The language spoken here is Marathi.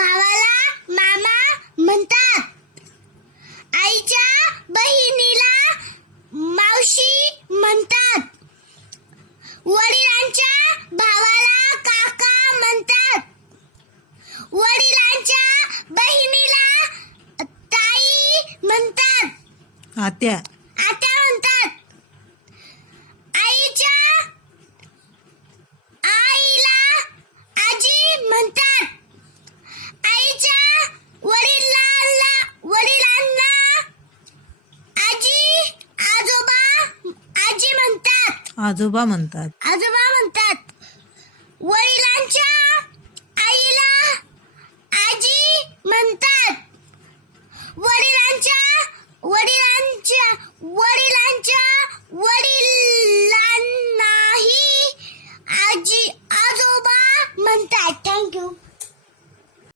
भावाला मामा म्हणतात. आईच्या बहिणीला मावशी म्हणतात. वडिलांच्या भावाला काका म्हणतात. वडिलांच्या बहिणीला ताई म्हणतात. आत्या आत्या म्हणतात आईच्या आईला आजी म्हणतात आईच्या वडिलांना वडिलांना आजी आजोबा आजी म्हणतात आजोबा म्हणतात. आजोबा म्हणतात वडिलांच्या आईला आजी म्हणतात वडिलांच्या वडिलांच्या वडिलांच्या वडिलांनाही आजी आजोबा म्हणतात.